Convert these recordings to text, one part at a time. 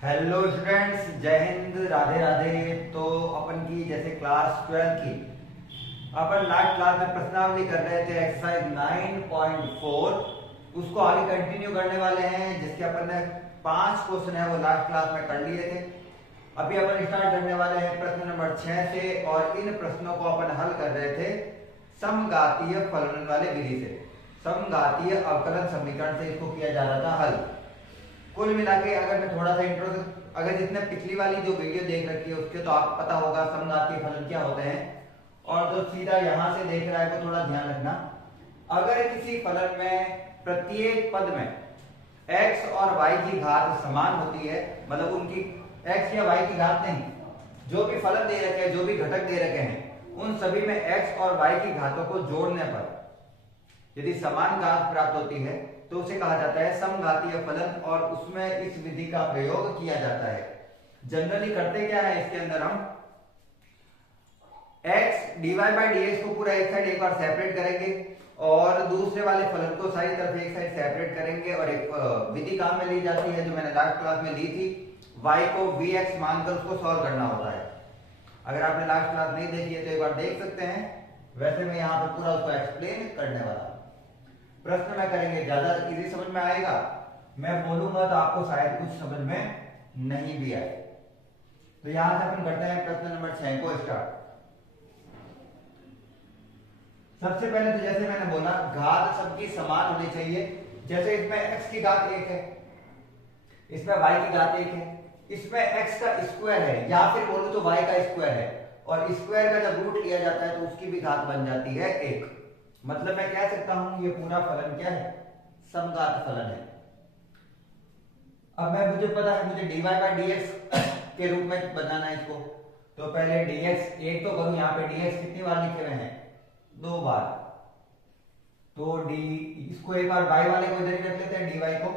Hello students, जय हिंद, राधे राधे। तो अपन की जैसे क्लास 12 की अपन लास्ट क्लास में प्रश्नावली कर रहे थे एक्सरसाइज 9.4, उसको आगे कंटिन्यू करने वाले हैं। जिसके अपन ने 5 क्वेश्चन है वो लास्ट क्लास में कर लिए थे। अभी अपन स्टार्ट करने वाले हैं प्रश्न नंबर 6 से, और इन प्रश्नों को अपन हल कर रहे थे समघातीय फलन वाले विधि से। समघातीय अवकलन समीकरण से इसको किया जा रहा था हल। कुल मिला के अगर मैं थोड़ा सा अगर जिसने पिछली वाली जो वीडियो देख रखी है उसके तो आप पता होगा समघातीय फलन क्या होते हैं। और जो सीधा यहां से देख रहा है वो थोड़ा ध्यान रखना। अगर किसी फलन में प्रत्येक पद में x और y की घात समान होती है, मतलब उनकी x या y की घात नहीं, जो भी फलन दे रखे हैं, जो भी घटक दे रखे हैं, उन सभी में x और y की घातों को जोड़ने पर यदि समान घात प्राप्त होती है तो उसे कहा जाता है समघातीय फलन, और उसमें इस विधि का प्रयोग किया जाता है। जनरली करते क्या है, इसके अंदर हम x dy बाई dx को पूरा एक साइड एक बार सेपरेट करेंगे और दूसरे वाले फलन को सारी तरफ एक साइड सेपरेट करेंगे, और एक विधि काम में ली जाती है जो मैंने लास्ट क्लास में ली थी। y को vx मानकर उसको सॉल्व करना होता है। अगर आपने लास्ट क्लास नहीं देखी है तो एक बार देख सकते हैं। वैसे मैं यहाँ पे पूरा उसको एक्सप्लेन करने वाला हूं। प्रश्न में करेंगे, ज्यादा इजी समझ में आएगा। मैं बोलूंगा तो आपको शायद कुछ समझ में नहीं भी आए। तो यहां से अपन करते हैं प्रश्न नंबर 6 को स्टार्ट। सबसे पहले तो जैसे मैंने बोला, घात सबकी समान होनी चाहिए। जैसे इसमें x की घात 1 है, इसमें y की घात 1 है, इसमें x का स्क्वायर है, या फिर बोलूं तो y का स्क्वायर है, और स्क्वायर का जब रूट लिया जाता है तो उसकी भी घात बन जाती है 1। मतलब मैं कह सकता हूं ये पूरा फलन क्या है, समघात फलन है। अब मुझे पता है मुझे dy बाई dx के रूप में बनाना है इसको। तो पहले dx एक तो करूं, यहाँ पे dx कितनी बार लिखे हुए हैं, 2 बार। तो इसको एक बार y वाले को इधर ही रख लेते हैं, dy को,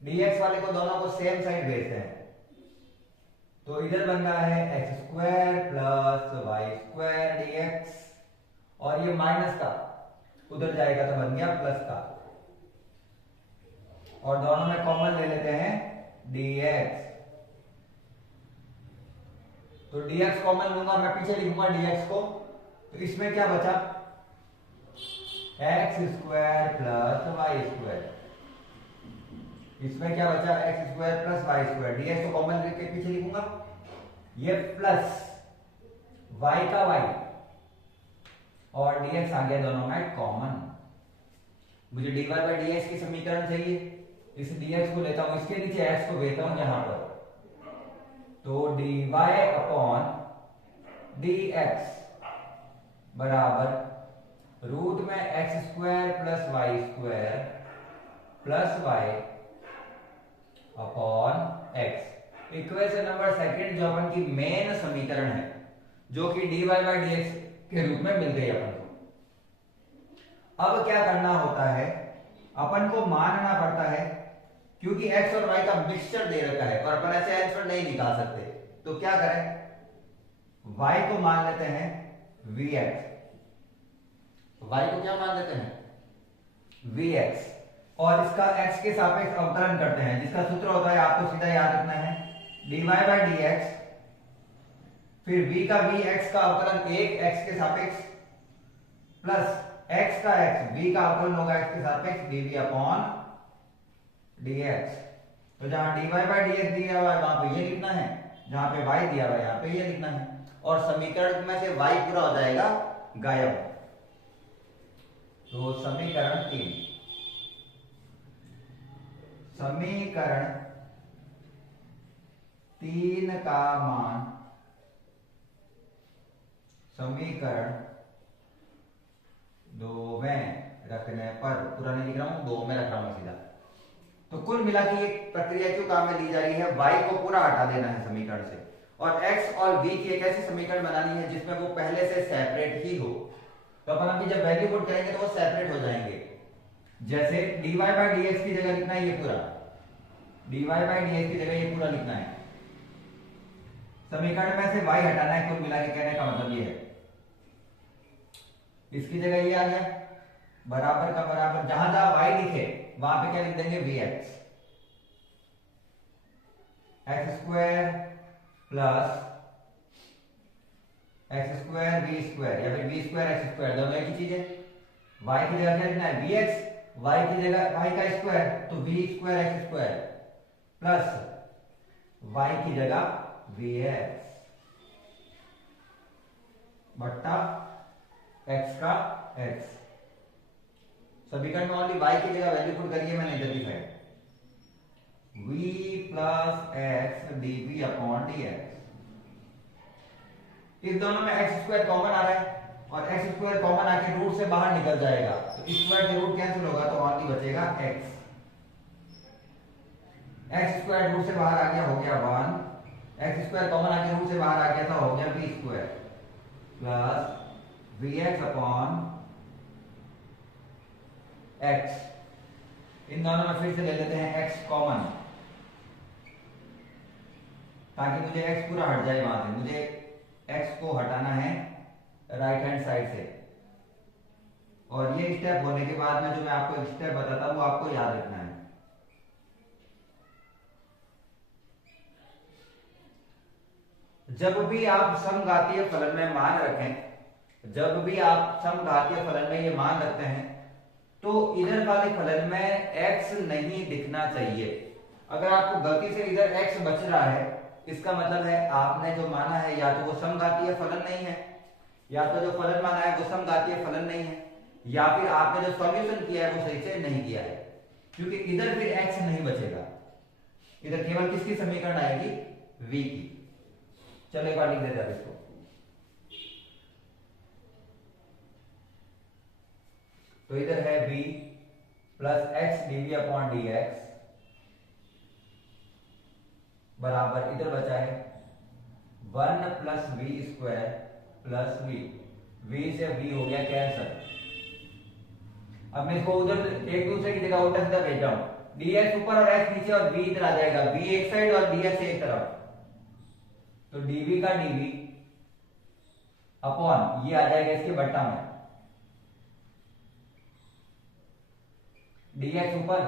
dx वाले को दोनों को सेम साइड भेजते हैं। तो इधर बन रहा है x square plus y square dx, और ये माइनस का उधर जाएगा तो बन गया प्लस का, और दोनों में कॉमन ले लेते हैं dx। तो dx कॉमन लूंगा, मैं पीछे लिखूंगा dx को। तो इसमें क्या बचा, x square plus y square. इसमें क्या बचा, x square plus y square. dx को कॉमन लेके पीछे लिखूंगा, ये प्लस y का y, और dx आ गया दोनों में कॉमन। मुझे dy बाई dx की समीकरण चाहिए। इस dx को लेता हूं, इसके नीचे x को देता हूं यहां पर। तो dy अपॉन dx बराबर रूट में x square plus y square plus y upon x. Equation number second जो अपन की मेन समीकरण है, जो कि dy बाई dx के रूप में मिल गई अपन को। अब क्या करना होता है, अपन को मानना पड़ता है, क्योंकि x और y का मिक्सचर दे रखा है और अपन ऐसे आंसर नहीं निकाल सकते। तो क्या करें, y को मान लेते हैं vx। y को क्या मान लेते हैं, vx, और इसका x के सापेक्ष अवकलन करते हैं, जिसका सूत्र होता है, आपको सीधा याद रखना है, dy बाई dx, फिर v का v, x का अवकलन 1 x के सापेक्ष, प्लस x का x, v का अवकलन होगा x के सापेक्ष, dv अपॉन dx। तो जहां dy बाई dx दिया हुआ है वहां पे ये लिखना है, जहां पे y दिया हुआ है यहां पे ये लिखना है, और समीकरण में से y पूरा हो जाएगा गायब। तो समीकरण 3, समीकरण 3 का मान समीकरण 2 में रखने पर, पूरा नहीं लिख रहा हूं, 2 में रख रहा हूं सीधा। तो कुल मिला के ये प्रक्रिया क्यों काम में ली जा रही है, y को पूरा हटा देना है समीकरण से, और x और v की एक ऐसी समीकरण बनानी है जिसमें वो पहले से सेपरेट ही हो। तो अपन अभी जब वैल्यू पुट करेंगे तो वो सेपरेट हो जाएंगे। जैसे dy बाई dx की जगह लिखना है ये पूरा, dy बाई dx की जगह ये पूरा लिखना है। समीकरण में से y हटाना है, कुल मिला के कहने का मतलब ये है। इसकी जगह ये आ गया, बराबर का बराबर, जहां जहां y लिखे वहां पे क्या लिख देंगे, vx। X square plus x square v square या फिर वी स्क्वायर एक्स स्क्वायर, दोनों एक ही चीज है। वाई की जगह क्या लिखना है, वी एक्स, वाई की जगह वाई का स्क्वायर तो v square x square plus y की जगह वी एक्स बट्टा एक्स का एक्स। समीकरण में ओनली वाई की जगह वैल्यू पुट करिए, मैंने इधर लिखा है v plus x dv upon dx। इस दोनों में एक्स स्क्वायर कॉमन आ रहा है और एक्स स्क्वायर कॉमन आके रूट से बाहर निकल जाएगा, तो स्क्वायर से रूट कैंसिल होगा तो ओनली बचेगा एक्स। एक्स स्क्वायर रूट से बाहर आ गया, हो गया 1, एक्स स्क्वायर कॉमन आके रूट से बाहर आ गया था, हो गया v square plus vx upon x। इन दोनों में फिर से ले लेते हैं x कॉमन, ताकि मुझे x पूरा हट जाए वहां से। मुझे x को हटाना है राइट हैंड साइड से, और ये स्टेप होने के बाद में जो मैं आपको एक स्टेप बताता हूं वो आपको याद रखना है। जब भी आप समघातीय फलन में मान रखें, जब भी आप समघातीय फलन में ये मान रखते हैं तो इधर वाले फलन में x नहीं दिखना चाहिए। अगर आपको गलती से इधर x बच रहा है, इसका मतलब है आपने जो माना है या तो वो समघातीय फलन नहीं है, या तो जो फलन माना है वो समघातीय फलन नहीं है, या फिर आपने जो सॉल्यूशन किया है वो सही से नहीं किया है, क्योंकि इधर फिर x नहीं बचेगा। इधर केवल किसकी समीकरण आएगी, v की। चलो एक बार लिख देते हैं इसको। तो इधर है v plus x dv upon dx बराबर, इधर बचा है 1 plus v square plus v, v से v हो गया कैंसल। अब मैं इसको उधर एक दूसरे की जगह उल्टा सीधा भेज रहा हूं, dx ऊपर और x नीचे और v इधर आ जाएगा, v एक साइड और dx एक तरफ, तो dv का dv अपॉन ये आ जाएगा इसके बट्टा में, dx ऊपर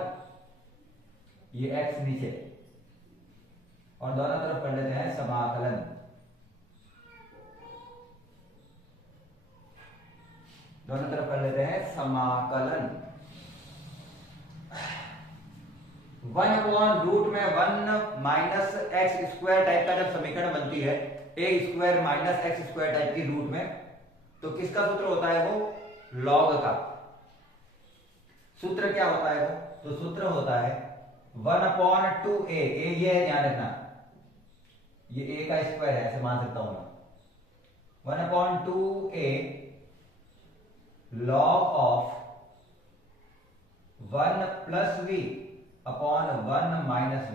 ये x नीचे, और दोनों तरफ कर लेते हैं समाकलन। दोनों तरफ कर लेते हैं समाकलन। 1 अपॉन रूट में 1 माइनस एक्स स्क्वायर टाइप का जब समीकरण बनती है, a square minus x square type की रूट में, तो किसका सूत्र होता है, वो लॉग का सूत्र क्या होता है वो, तो सूत्र होता है 1 अपॉन 2a, ये है ध्यान रखना, ये a का स्क्वायर है ऐसे मान सकता हूं मैं, 1 upon 2a log of 1 plus v upon 1 minus v।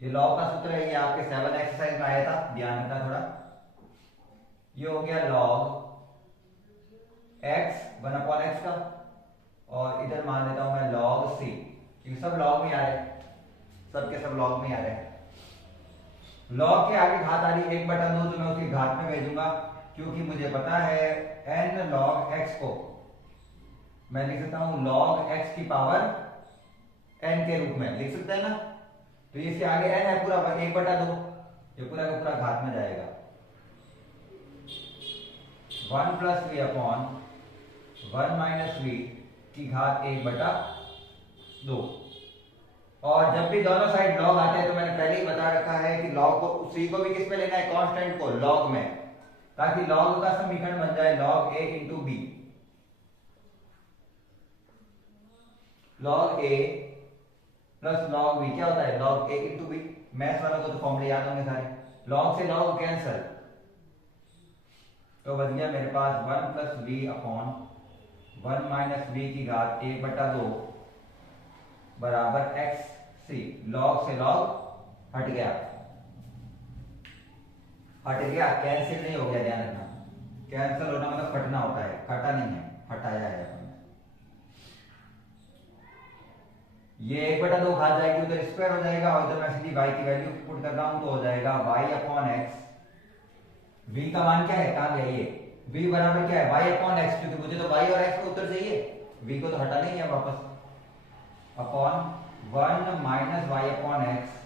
ये लॉग का सूत्र है, ये आपके 7 एक्सरसाइज में आया था, ध्यान रखना थोड़ा। ये हो गया लॉग x 1 अपॉन x का, और इधर मान लेता हूं मैं log c, क्योंकि सब लॉग में आ रहे हैं, सबके सब लॉग में आ रहे हैं। लॉग के आगे घात आ रही है 1/2, तो मैं उसकी घात में भेजूंगा, क्योंकि मुझे पता है n log x को मैं लिख सकता हूं log x की पावर n के रूप में लिख सकते हैं ना, तो इसके आगे n है पूरा 1/2, ये पूरा का पूरा घात में जाएगा। 1 plus v upon 1 minus v की घात 1/2। और जब भी दोनों साइड लॉग आते हैं तो मैंने पहले ही बता रखा है कि लॉग को, सी को भी किस में लेना है, कांस्टेंट को लॉग में, ताकि लॉग का समीकरण बन जाए log a into b. log a plus log b क्या होता है, log a into b. Maths वालों को तो फॉर्मूले याद होंगे सारे, log से log कैंसल, तो बच गया मेरे पास 1 plus b upon 1 minus b की घात 1/2 बराबर एक्स सी। लॉग से लॉग हट गया, कैंसिल नहीं हो गया, ध्यान रखना। कैंसिल होना मतलब फटना होता है, कटा नहीं है, हटाया है अपन। ये 1/2 घात जाएगी, उधर स्क्वायर हो जाएगा, और इधर मैं सीधी y की वैल्यू पुट कर रहा हूं, तो हो जाएगा y अपॉन एक्स। v का मान क्या है, कहां गया ये, v बराबर क्या है, y अपॉन एक्स, क्योंकि मुझे तो y और x का उत्तर चाहिए, v को तो हटा नहीं है वापस, upon 1 minus y upon x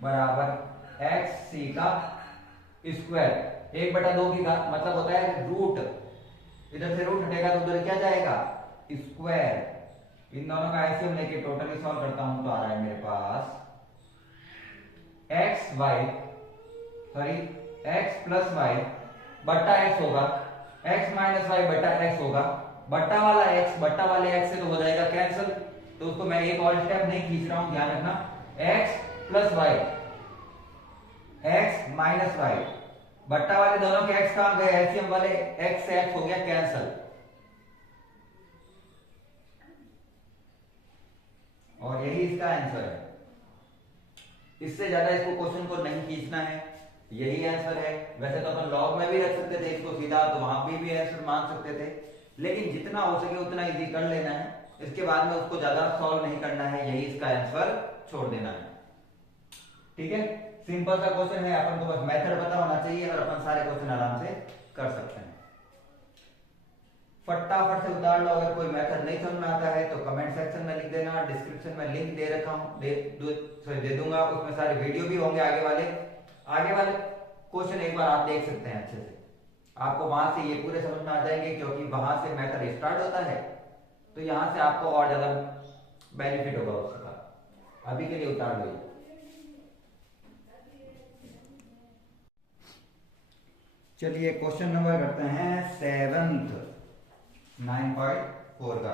बराबर एक्स सी का स्क्वायर, 1/2 की घात मतलब होता है रूट, इधर से रूट हटेगा तो उधर क्या जाएगा स्क्वायर। इन दोनों का एलसीएम लेके टोटली सॉल्व करता हूं तो आ रहा है मेरे पास x y sorry x plus y बट्टा एक्स होगा, एक्स माइनस वाई बट्टा एक्स होगा, बट्टा वाला एक्स बट्टा वाले एक्स से तो हो जाएगा कैंसिल, तो उसको मैं एक और स्टेप नहीं खींच रहा हूं, ध्यान रखना, x plus y x minus y बट्टा वाले दोनों के एक्स कहां गए, एलसीएम वाले एक्स से एक्स हो गया कैंसिल, और यही इसका आंसर है। इससे ज्यादा इसको क्वेश्चन को नहीं खींचना है, यही आंसर है। वैसे तो अपन लॉग में भी रख सकते थे इसको सीधा, तो वहां पे भी आंसर मान सकते थे, लेकिन जितना हो सके उतना इजी कर लेना है, इसके बाद में उसको ज्यादा सॉल्व नहीं करना है, यही इसका आंसर छोड़ देना है। ठीक है, सिंपल सा क्वेश्चन है, अपन को बस मेथड पता होना चाहिए और अपन सारे क्वेश्चन आराम से कर सकते हैं। फटाफट से उतार लो, अगर कोई मेथड नहीं समझ में आता है तो कमेंट सेक्शन में लिख देना, डिस्क्रिप्शन में लिंक दे रखा हूं, दे दूंगा, उसमें सारे वीडियो भी होंगे आगे वाले क्वेश्चन एक बार आप देख सकते हैं अच्छे से, आपको वहां से ये पूरे समझ में आ जाएंगे, क्योंकि वहां से मेथड स्टार्ट होता है, तो यहां से आपको और ज्यादा बेनिफिट होगा उसका। अभी के लिए उतार लो। चलिए क्वेश्चन नंबर करते हैं 7th 9.4 का।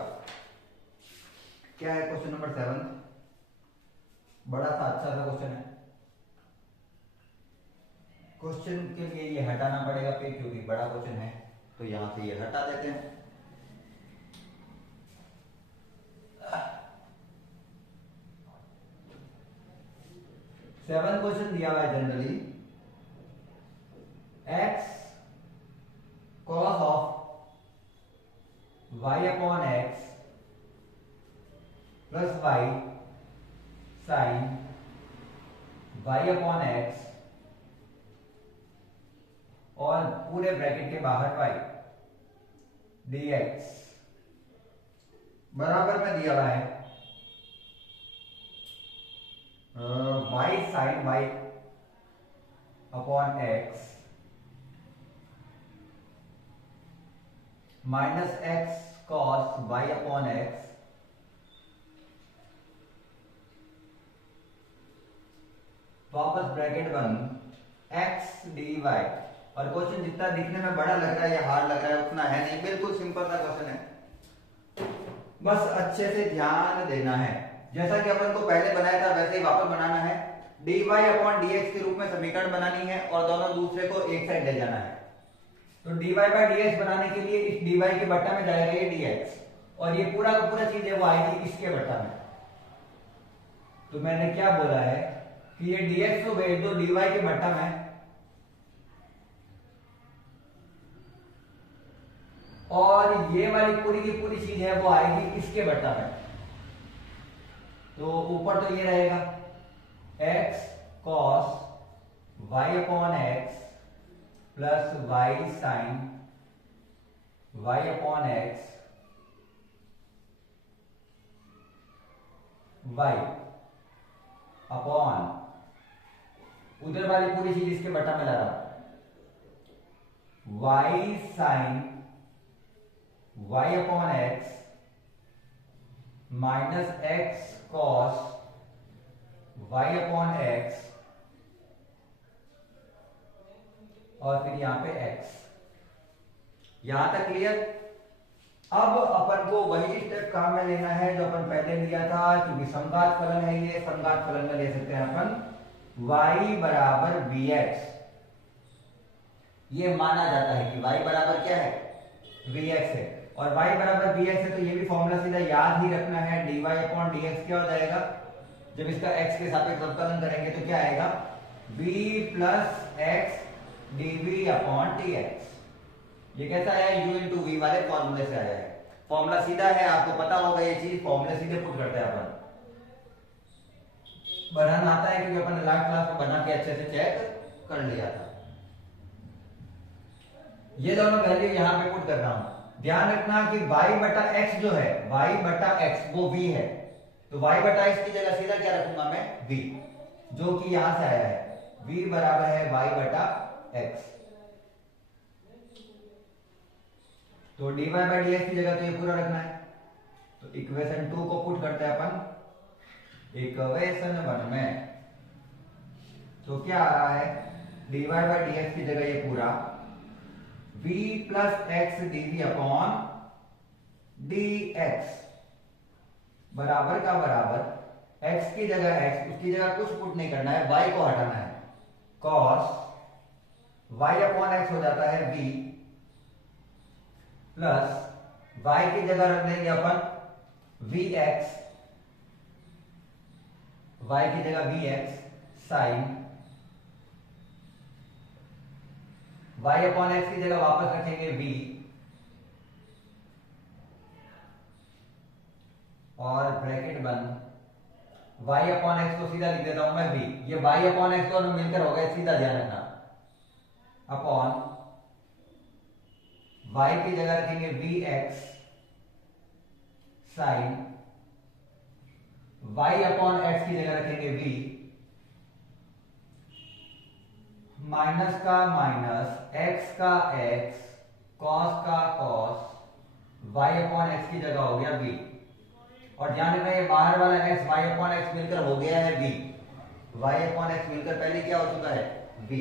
क्या है क्वेश्चन नंबर 7? बड़ा सा अच्छा सा क्वेश्चन है, क्वेश्चन के लिए ये हटाना पड़ेगा फिर, क्योंकि बड़ा क्वेश्चन है, तो यहां से ये हटा देते हैं। सेवन क्वेश्चन दिया हुआ है generally, x cos of y upon x plus y sine y upon x और पूरे ब्रैकेट के बाहर y dx बराबर में दिया हुआ है y sine y upon x minus x cos y upon x वापस ब्रैकेट बंद x dy। और क्वेश्चन जितना दिखने में बड़ा लग रहा है या हार्ड लग रहा है उतना है नहीं, बिल्कुल सिंपल सा क्वेश्चन है, बस अच्छे से ध्यान देना है। जैसा कि अपन को पहले बनाया था वैसे ही वापस बनाना है, dy अपॉन dx के रूप में समीकरण बनानी है और दोनों दूसरे को एक साइड ले जाना है। तो dy बाय dx बनाने के लिए इस dy के बट्टा में जाएगा ये dx, और ये पूरा का पूरा चीज है वो आएगी इसके बट्टा में। तो मैंने क्या बोला है कि ये dx को भेज दो dy के बट्टा में, और ये वाली पूरी की पूरी चीज है वो आएगी इसके बट्टा में। तो ऊपर तो ये रहेगा x cos y upon x plus y sine y upon x y upon उधर वाली पूरी चीज इसके बट्टा में ला रहा हूं, y sine y upon x minus x cos y upon x और फिर यहां पे x। यहां तक क्लियर? अब अपन को वही स्टेप काम में लेना है जो अपन पहले लिया था, क्योंकि समघात फलन है ये, समघात फलन में ले सकते हैं अपन y बराबर bx। ये माना जाता है कि y बराबर क्या है bx है, और y बराबर bx है, तो ये भी फॉर्मूला सीधा याद ही रखना है। dy अपॉन dx क्या हो जाएगा, जब इसका x के सापेक्ष अवकलन करेंगे तो क्या आएगा, b plus x dv upon dx। ये कैसा आया, u इंटू वी वाले फॉर्मूले से आया है, फॉर्मूला सीधा है, आपको पता होगा ये चीज, फॉर्मूले सीधे पुट करते हैं अपन। बनाना आता है क्योंकि अपन लास्ट क्लास में बना के अच्छे से चेक कर लिया था। ये दोनों वैल्यू यहां पे पुट कर रहा हूं, ध्यान रखना कि y बटा x जो है, y बटा x वो v है, तो y बटा x की जगह सीधा क्या रखूंगा मैं v। जो कि यहां से आया है v बराबर है y बटा x। तो dy बाई डी एक्स की जगह तो ये पूरा रखना है, तो इक्वेशन 2 को पुट करते हैं अपन इक्वेशन 1 में। तो क्या आ रहा है, dy बाई डी एक्स की जगह ये पूरा v plus x dv upon dx बराबर का बराबर x की जगह x, उसकी जगह कुछ पुट नहीं करना है, y को हटाना है, cos y अपॉन एक्स हो जाता है v प्लस y की जगह रख देंगे अपन vx, y की जगह vx sine y upon x की जगह वापस रखेंगे v और ब्रैकेट बंद, y अपॉन एक्स को सीधा लिख देता हूं मैं v, ये y अपॉन एक्स दोनों मिलकर हो गए, सीधा ध्यान रखना, अपॉन y की जगह रखेंगे vx sine y upon x की जगह रखेंगे v, माइनस का माइनस x का x cos का cos y अपॉन एक्स की जगह हो गया v। और ध्यान रखना ये बाहर वाला x y अपॉन एक्स मिलकर हो गया है v, y अपॉन एक्स मिलकर पहले क्या हो चुका है v।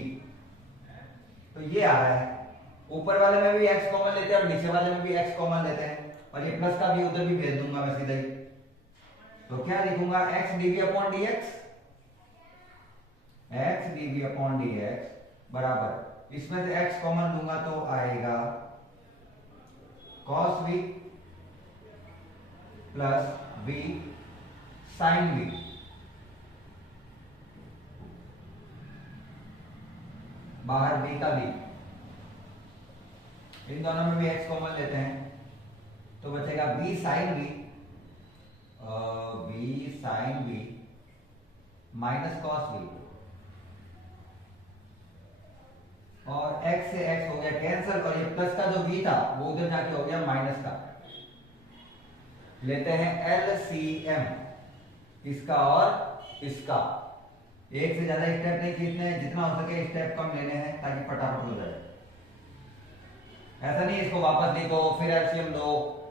तो ये आ रहा है, ऊपर वाले में भी x कॉमन लेते हैं और नीचे वाले में भी x कॉमन लेते हैं, और ये प्लस का भी उधर भी भेज दूंगा मैं सीधा ही। तो क्या लिखूंगा x dv upon dx, x dv upon dx बराबर, इसमें से x कॉमन लूंगा तो आएगा cos v plus v sin v, बाहर v का v, इन दोनों में भी x कॉमन लेते हैं तो बचेगा v sin v, v sin v minus cos v, और x से x हो गया कैंसिल, और ये प्लस का जो v था वो उधर जाके हो गया माइनस का। लेते हैं LCM, इसका और इसका, एक से ज्यादा स्टेप नहीं खींचने हैं, जितना हो सके स्टेप कम लेने हैं ताकि फटाफट हो जाए। ऐसा नहीं इसको वापस लिखो फिर एलसीएम दो,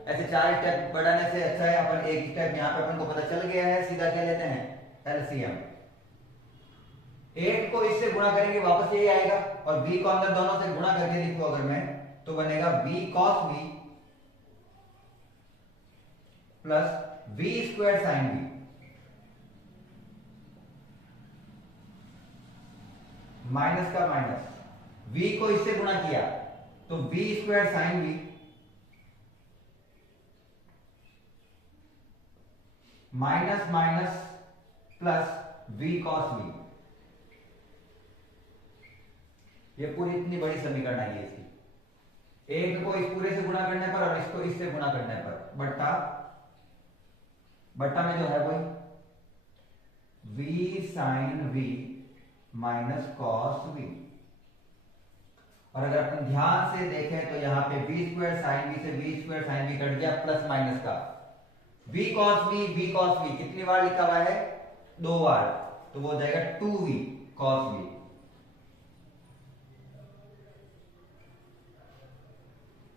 ऐसे 4 स्टेप बढ़ाने से अच्छा है अपन एक स्टेप, यहाँ पे अपन को पता चल गया है, सीधा क्या लेते हैं एलसीएम। 8 को इससे गुणा करेंगे वापस यही आएगा, और v को अंदर दोनों से गुणा करके लिखूं अगर मैं, तो बनेगा v cos v plus v square sine v, minus का माइनस, v को इससे गुणा किया तो v square sine v minus minus plus v cos v। ये पूरी इतनी बड़ी समीकरण आई है इसकी, एक को इस पूरे से गुणा करने पर और इसको इससे गुणा करने पर, बट्टा बट्टा में जो है वही v sin v minus cos v। और अगर अपन ध्यान से देखें तो यहाँ पे v स्क्वायर साइन v से v square sine v cut गया, प्लस माइनस का v cos v कितनी बार लिखा हुआ है 2 बार, तो वो हो जाएगा 2v cos v,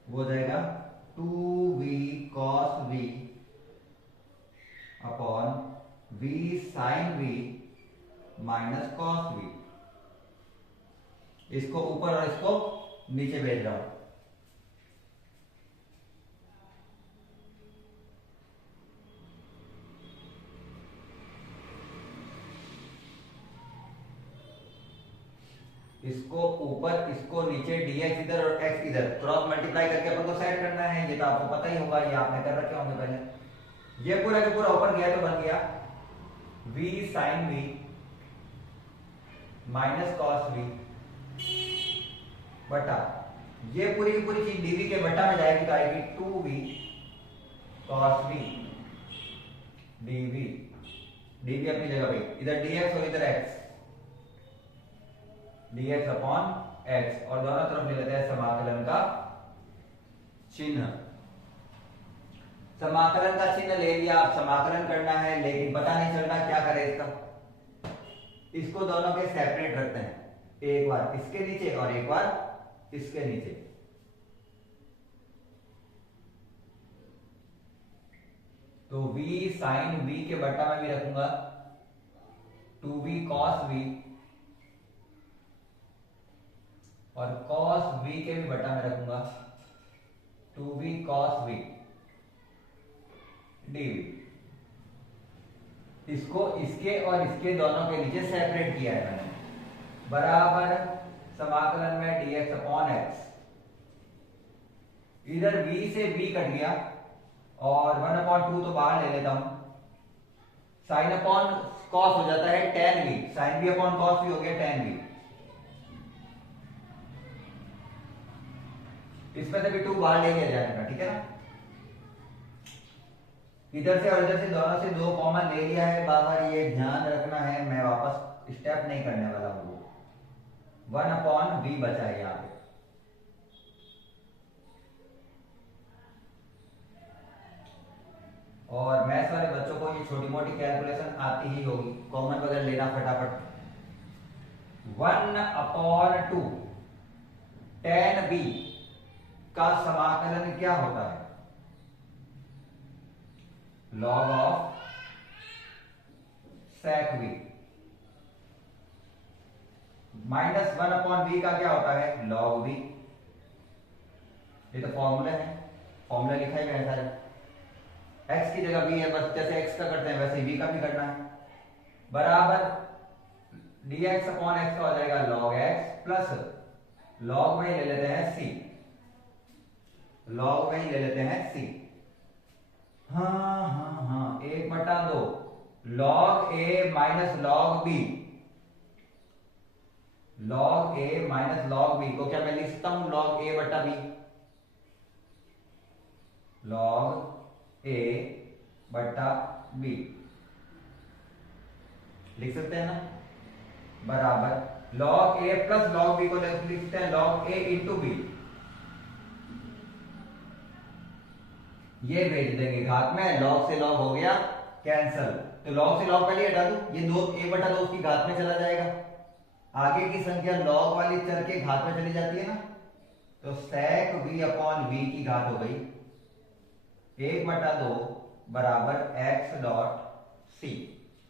वो हो जाएगा 2v cos v upon v sin v minus cos v। इसको ऊपर और इसको नीचे भेज रहा हूं। इसको ऊपर इसको नीचे dx इधर और x इधर, क्रॉस मल्टीप्लाई करके अपन को सेट करना है, ये तो आपको पता ही होगा, ये आपने कर रखे होंगे पहले। ये पूरा का पूरा ऊपर गया तो बन गया v sin v minus cos v बटा, ये पूरी की पूरी चीज dv के बटा में जाएगी तो आएगी 2v cos v dv, dv अपनी जगह भाई, इधर dx और इधर x, dx अपॉन x, और दोनों तरफ ले लेते हैं समाकलन का चिन्ह। समाकलन का चिन्ह ले लिया, अब समाकलन करना है, लेकिन पता नहीं चल रहा क्या करें इसका। इसको दोनों के सेपरेट रखते हैं, एक बार इसके नीचे और एक बार इसके नीचे। तो v साइन v के बटा में भी रखूंगा 2v cos v, और cos v के भी बटा में रखूंगा 2v cos v dv। इसको इसके और इसके दोनों के नीचे सेपरेट किया है मैंने, बराबर समाकलन में dx अपॉन x। इधर v से v कट गया और 1/2 तो बाहर ले लेता हूं, साइन अपॉन कॉस हो जाता है tan v, sine v upon cos v हो गया tan v। इसमें से भी 2 बाहर ले लिया जाएगा, ठीक है ना। इधर से और इधर से दोनों से 2 कॉमन ले लिया है बाहर, ये ध्यान रखना है, मैं वापस स्टेप नहीं करने वाला हूं। 1/v बचा है यहाँ पे, और मैथ्स वाले बच्चों को ये छोटी मोटी कैलकुलेशन आती ही होगी, कॉमन वगैरह लेना फटाफट। 1/2 tan v का समाकलन क्या होता है, log of sec v, minus 1/v का क्या होता है log v। ये तो फॉर्मूला है, फॉर्मूला लिखा ही है सारे, x की जगह v है, बस जैसे x का करते हैं वैसे v का भी करना है, बराबर dx अपॉन x का हो जाएगा log x प्लस log में ले लेते हैं c, log में ले लेते हैं c। हाँ 1/2 log a minus log b, log a minus log b को क्या मैं लिख सकता हूं log a बटा b, log a बटा b लिख सकते हैं ना, बराबर log a plus log b को लिख सकते हैं log a इंटू b। ये भेज देंगे घात में, log से log हो गया कैंसल, तो log से log पहले हटा दूं, ये 2 a/2 उसकी घात में चला जाएगा, आगे की संख्या log वाली चल के घात में चली जाती है ना, तो sec v अपॉन v की घात हो गई 1/2 बराबर x डॉट c।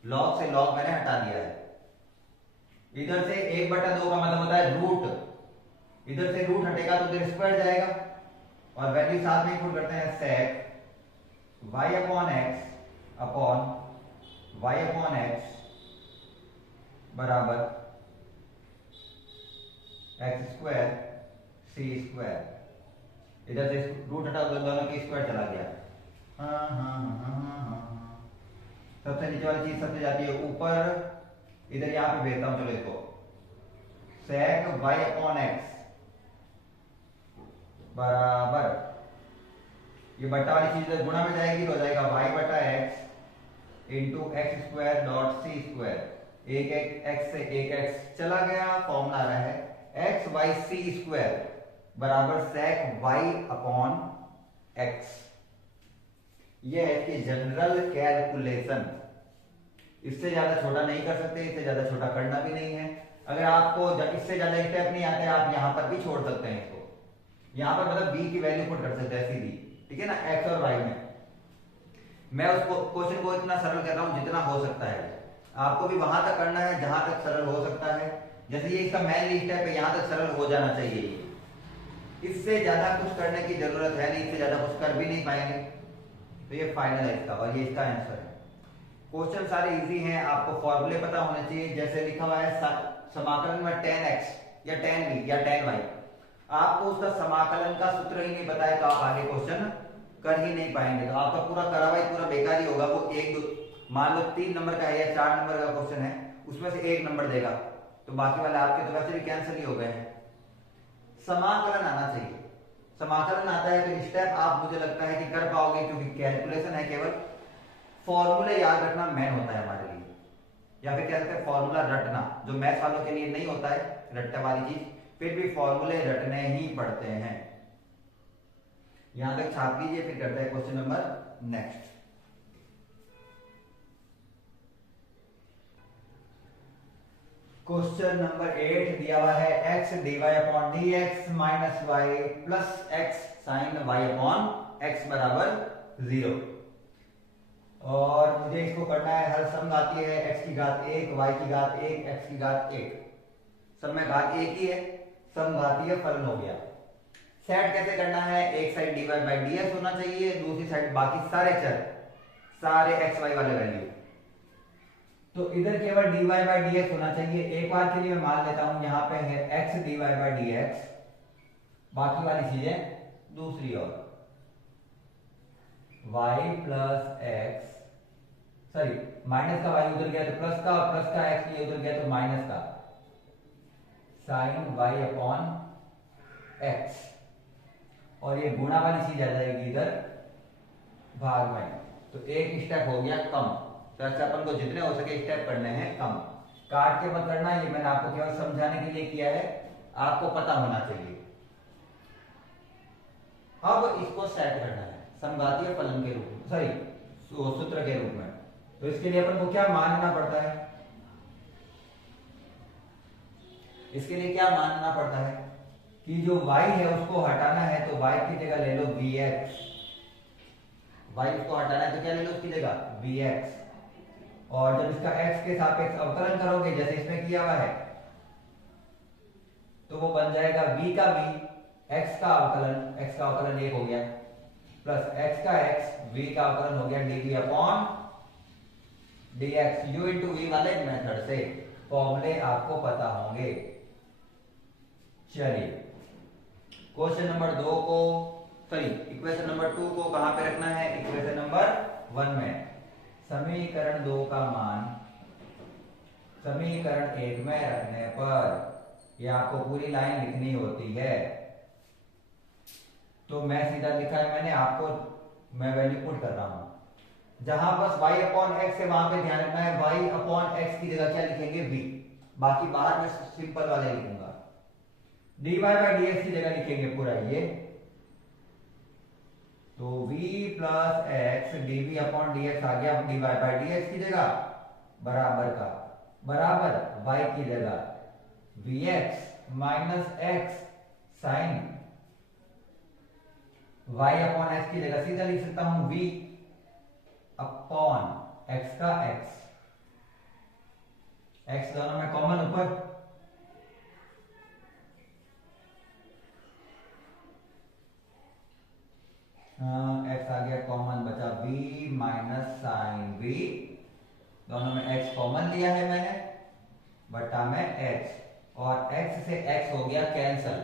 log से log मैंने हटा दिया है, इधर से 1/2 का मतलब होता है रूट, इधर से रूट हटेगा तो इधर स्क्वायर जाएगा, और वैल्यू साथ में पुट करते हैं sec y अपॉन x अपॉन y अपॉन x बराबर x स्क्वायर c स्क्वायर, इधर से रूट हटा तो दोनों की स्क्वायर चला गया। सबसे नीचे वाली चीज सबसे जाती है ऊपर, इधर यहां पे भेजता हूं, चलो इसको sec y अपॉन x बराबर, ये बटा वाली चीज इधर गुणा में जाएगी तो हो जाएगा y बटा x into x square dot c square, एक x से एक x चला गया, फॉर्मूला आ रहा है एक्स वाई सी स्क्वायर बराबर sec y अपॉन x। ये है कि जनरल कैलकुलेशन, इससे ज्यादा छोटा नहीं कर सकते, इससे ज्यादा छोटा करना भी नहीं है। अगर आपको इससे ज्यादा स्टेप नहीं आते, आप यहां पर भी छोड़ सकते हैं इसको, यहां पर मतलब b की वैल्यू पुट कर सकते हैं सीधी, ठीक है ना, x और y में। मैं उसको क्वेश्चन को इतना सरल कर रहा हूं जितना हो सकता है, आपको भी वहां तक करना है जहां तक सरल हो सकता है। जैसे ये इसका मेन स्टेप है, यहां तक सरल हो जाना चाहिए, इससे ज्यादा कुछ करने की जरूरत है नहीं, इससे ज्यादा कुछ कर भी नहीं पाएंगे। तो ये फाइनल है इसका, और ये इसका आंसर है। क्वेश्चन सारे इजी हैं, आपको फॉर्मूले पता होने चाहिए। जैसे लिखा हुआ है समाकलन में tan x या tan v या tan y, आपको उसका समाकलन का सूत्र ही नहीं पता है तो आप आगे क्वेश्चन कर ही नहीं पाएंगे, तो आपका पूरा करा हुआ पूरा बेकार ही होगा। वो मान लो 3 नंबर का है या 4 नंबर का क्वेश्चन है, उसमें से 1 नंबर देगा, तो बाकी वाले आपके तो वैसे भी कैंसिल ही हो गए हैं। समाकलन आना चाहिए, समाकलन आता है तो स्टेप आप मुझे लगता है कि कर पाओगे, क्योंकि कैलकुलेशन है, केवल फॉर्मूले याद रखना मेन होता है हमारे लिए, या फिर कहते हैं फॉर्मूला रटना, जो मैथ्स वालों के लिए नहीं होता है रट्टा वाली चीज, फिर भी फॉर्मूले रटने ही पड़ते हैं। यहां तक छाप लीजिए, फिर करते हैं question number next. Question number 8 दिया हुआ है x dy upon dx minus y plus x sine y upon x बराबर 0। और मुझे इसको करना है, हर सम घातीय है, x की घात 1 y की घात 1 x की घात 1, सब में घात एक ही है, सम घातीय फलन हो गया। सेट कैसे करना है, एक साइड dy बाई dx होना चाहिए, दूसरी साइड बाकी सारे चर, सारे x y वाले वैल्यू, तो इधर केवल dy बाई dx होना चाहिए। एक बार के लिए मैं मान लेता हूं यहां पे है x dy बाई dx, बाकी वाली चीजें दूसरी ओर y plus x, sorry minus का y उधर गया तो प्लस का, और प्लस का x लिए उधर गया तो माइनस का, साइन y अपॉन x, और ये गुणा वाली चीज आ जाएगी इधर भाग में, तो एक स्टेप हो गया कम। तो ऐसे अपन को जितने हो सके स्टेप करने हैं कम, काट के मत करना, ये मैंने आपको केवल समझाने के लिए किया है, आपको पता होना चाहिए। अब इसको सेट करना है समघातीय फलन के रूप में, सॉरी सूत्र के रूप में। तो इसके लिए अपन को क्या मानना पड़ता है, इसके लिए क्या मानना पड़ता है कि जो y है उसको हटाना है, तो y की जगह ले लो vx, y को हटाना है तो क्या ले लो उसकी जगह vx, और जब इसका x के सापेक्ष अवकलन करोगे जैसे इसमें किया हुआ है, तो वो बन जाएगा v का v, x का अवकलन 1 हो गया, प्लस x का x, v का अवकलन हो गया dv upon dx। u into v वाले मेथड से फॉर्मूले आपको पता होंगे। चलिए क्वेश्चन नंबर 2 को, सॉरी इक्वेशन नंबर 2 को कहां पे रखना है, इक्वेशन नंबर 1 में। समीकरण 2 का मान समीकरण 1 में रखने पर यह आपको पूरी लाइन लिखनी होती है, तो मैं सीधा लिखा है मैंने, आपको मैं वैल्यू पुट कर रहा हूं। जहां बस y अपॉन x है वहां पे ध्यान रखना है, y अपॉन x की जगह क्या लिखेंगे v, बाकी बाहर में सिंपल वाले लिखूंगा। dy बाई dx की जगह लिखेंगे पूरा ये, तो v plus x dv upon dx आ गया dy बाई dx की जगह, बराबर का बराबर y की जगह vx minus x sine y upon x की जगह सीधा लिख सकता हूं v अपॉन x का x, x दोनों में कॉमन ऊपर, x आ गया कॉमन, बचा v माइनस साइन v, दोनों में x कॉमन लिया है मैंने, बटा में x, और x से x हो गया कैंसल,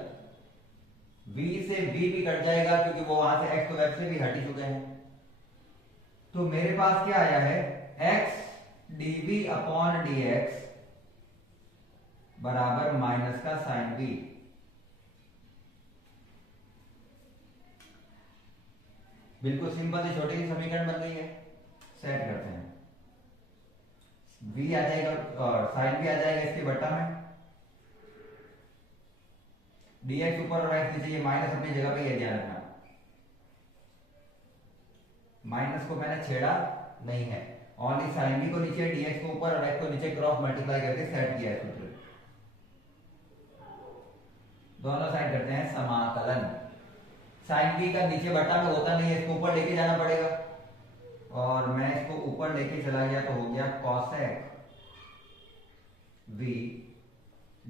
v से v भी कट जाएगा क्योंकि वो वहां से x तो वैसे भी हट ही चुके हैं। तो मेरे पास क्या आया है, x dv अपॉन dx बराबर माइनस का साइन v। बिल्कुल सिंपल सी छोटी सी समीकरण बन गई है। सेट करते हैं, v आ जाएगा और साइन भी आ जाएगा इसके बट्टा में, dx ऊपर और x नीचे, ये माइनस अपनी जगह पे, ये ध्यान रखना, माइनस को मैंने छेड़ा नहीं है, ओनली साइन v को नीचे, dx को ऊपर और x को नीचे क्रॉस मल्टीप्लाई करके सेट किया है सूत्र। दोनों साइड करते हैं समाकलन, साइन v का नीचे बट्टा में होता नहीं है, इसको ऊपर लेके जाना पड़ेगा, और मैं इसको ऊपर लेके चला गया तो हो गया cosec v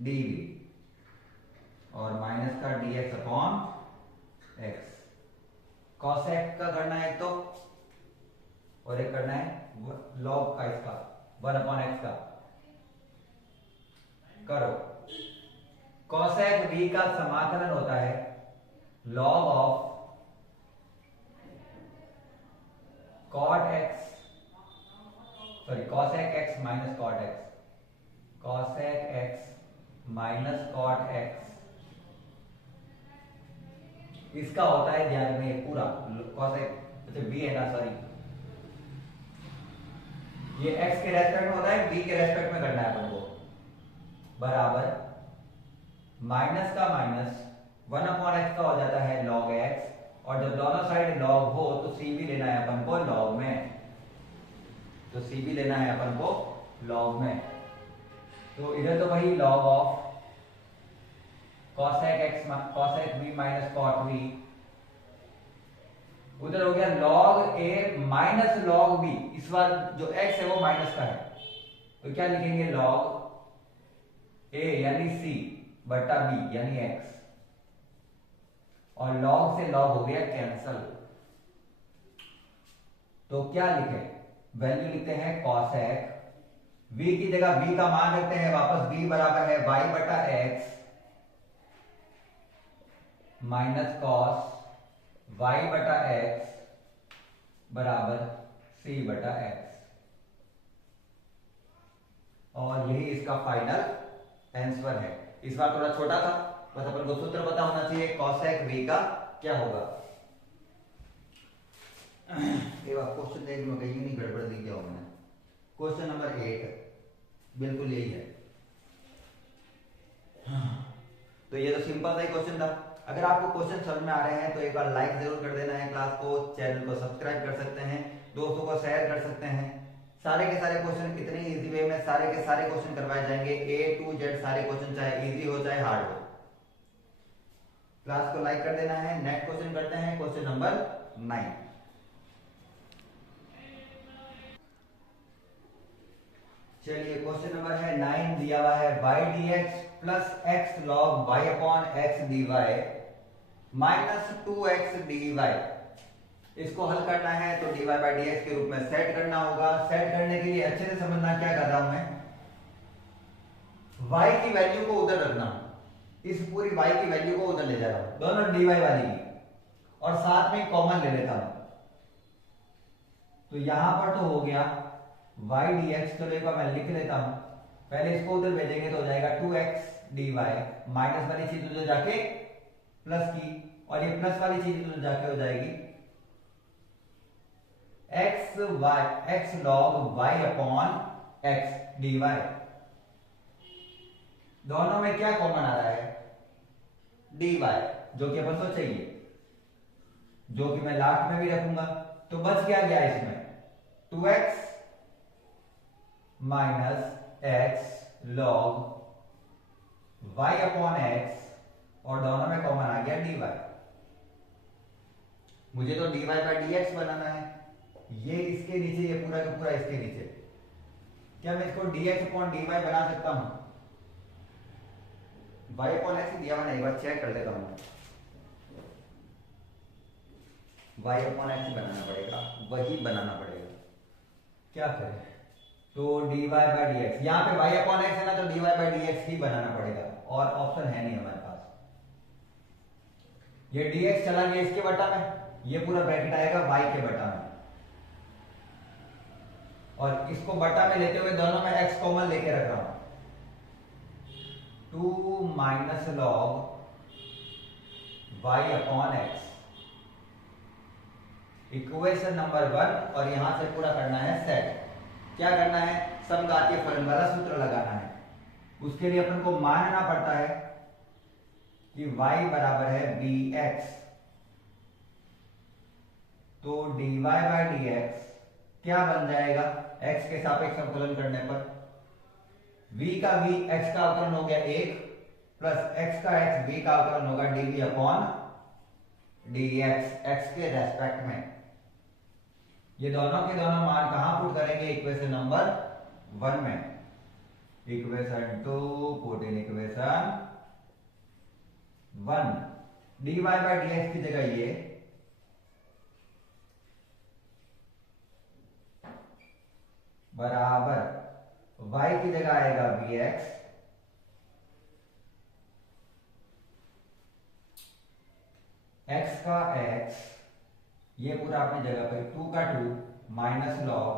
dv, और माइनस का dx अपॉन x। cosec का करना है तो, और एक करना है log का, इसका 1 अपॉन x का, करो। cosec v का समाकलन होता है log of cot x, sorry cosec x minus cot x, cosec x minus cot x, इसका होता है, ध्यान में पूरा cosec, अच्छा b है ना, सॉरी ये x के रेस्पेक्ट में होता है, b के रेस्पेक्ट में करना है अपन को, बराबर माइनस का माइनस 1 अपॉन x का हो जाता है log x, और जब दोनों साइड log हो तो c भी लेना है अपन को log में, तो c भी लेना है अपन को log में। तो इधर तो वही log of cosec v minus cot v, उधर हो गया log a minus log b। इस बार जो x है वो माइनस का है, तो क्या लिखेंगे log a यानी c बटा b यानी x, और log से log हो गया कैंसल। तो क्या लिखे, वैल्यू लिखते हैं cosec v की जगह v का मान रखते हैं वापस, v बराबर है y बटा x माइनस cos y बटा x बराबर c बटा x, और यही इसका फाइनल आंसर है। इस बार थोड़ा छोटा था, बस अपन को सूत्र पता होना चाहिए cosec v का क्या होगा। एक बार क्वेश्चन देख लो, कहीं नहीं गड़बड़ दी क्या मैंने। क्वेश्चन नंबर 8 बिल्कुल यही है। तो ये तो सिंपल सा ही क्वेश्चन था। अगर आपको क्वेश्चन समझ में आ रहे हैं तो एक बार लाइक जरूर कर देना है क्लास को, चैनल को सब्सक्राइब कर सकते हैं, दोस्तों को शेयर कर सकते हैं। सारे के सारे क्वेश्चन इतने इजी वे में सारे के सारे क्वेश्चन करवाए जाएंगे, A to Z सारे क्वेश्चन, चाहे इजी हो चाहे हार्ड हो। क्लास को लाइक कर देना है। नेक्स्ट क्वेश्चन करते हैं, क्वेश्चन नंबर 9। चलिए क्वेश्चन नंबर है 9, दिया हुआ है y dx plus x log y upon x dy minus 2x dy। इसको हल करना है तो dy बाई dx के रूप में सेट करना होगा। सेट करने के लिए अच्छे से समझना क्या कर रहा हूं मैं, y की वैल्यू को उधर रखना, इस पूरी y की वैल्यू को उधर ले जा रहा हूं, दोनों dy वाली की, और साथ में कॉमन ले लेता हूं। तो यहां पर तो हो गया y dx, तो एक बार मैं लिख लेता हूं, पहले इसको उधर भेजेंगे तो हो जाएगा 2x dy, माइनस वाली चीज उधर जाके प्लस की, और ये प्लस वाली चीज उधर जाके हो जाएगी x log y upon x dy। दोनों में क्या कॉमन आ रहा है, dy, जो कि अपन सोचे ही, जो कि मैं लास्ट में भी रखूंगा। तो बच क्या गया इसमें 2x minus x log y upon x, और दोनों में कॉमन आ गया dy। मुझे तो dy बाई dx बनाना है, ये इसके नीचे, ये पूरा का पूरा इसके नीचे। क्या मैं इसको dx अपॉन dy बना सकता हूं? y अपॉन x दिया मैंने, एक बार चेक कर लेता हूं। y अपॉन x बनाना पड़ेगा, वही बनाना पड़ेगा, क्या करें। तो dy बाई dx, यहाँ पे y अपॉन x है ना, तो dy बाई dx ही बनाना पड़ेगा, और ऑप्शन है नहीं हमारे पास। ये dx चला गया इसके बटा में, ये पूरा ब्रैकेट आएगा y के बटा में, और इसको बटा में लेते हुए दोनों में x कॉमन लेके रख रहा हूं। 2 minus log y upon x, equation number 1, और यहां से पूरा करना है सेट। क्या करना है, समघातीय फलन वाला सूत्र लगाना है। उसके लिए अपन को मानना पड़ता है कि y बराबर है bx, तो dy बाई dx क्या बन जाएगा, x के सापेक्ष अवकलन करने पर v का v x का अवकलन हो गया 1, प्लस x का x v का अवकलन होगा dv अपॉन dx, x के रेस्पेक्ट में। ये दोनों के दोनों मान कहां पुट करेंगे, इक्वेशन नंबर 1 में। Equation 2 put in equation 1, dy by dx की जगह ये बराबर y की जगह आएगा bx, x का x, ये पूरा अपनी जगह पे 2 का 2 minus log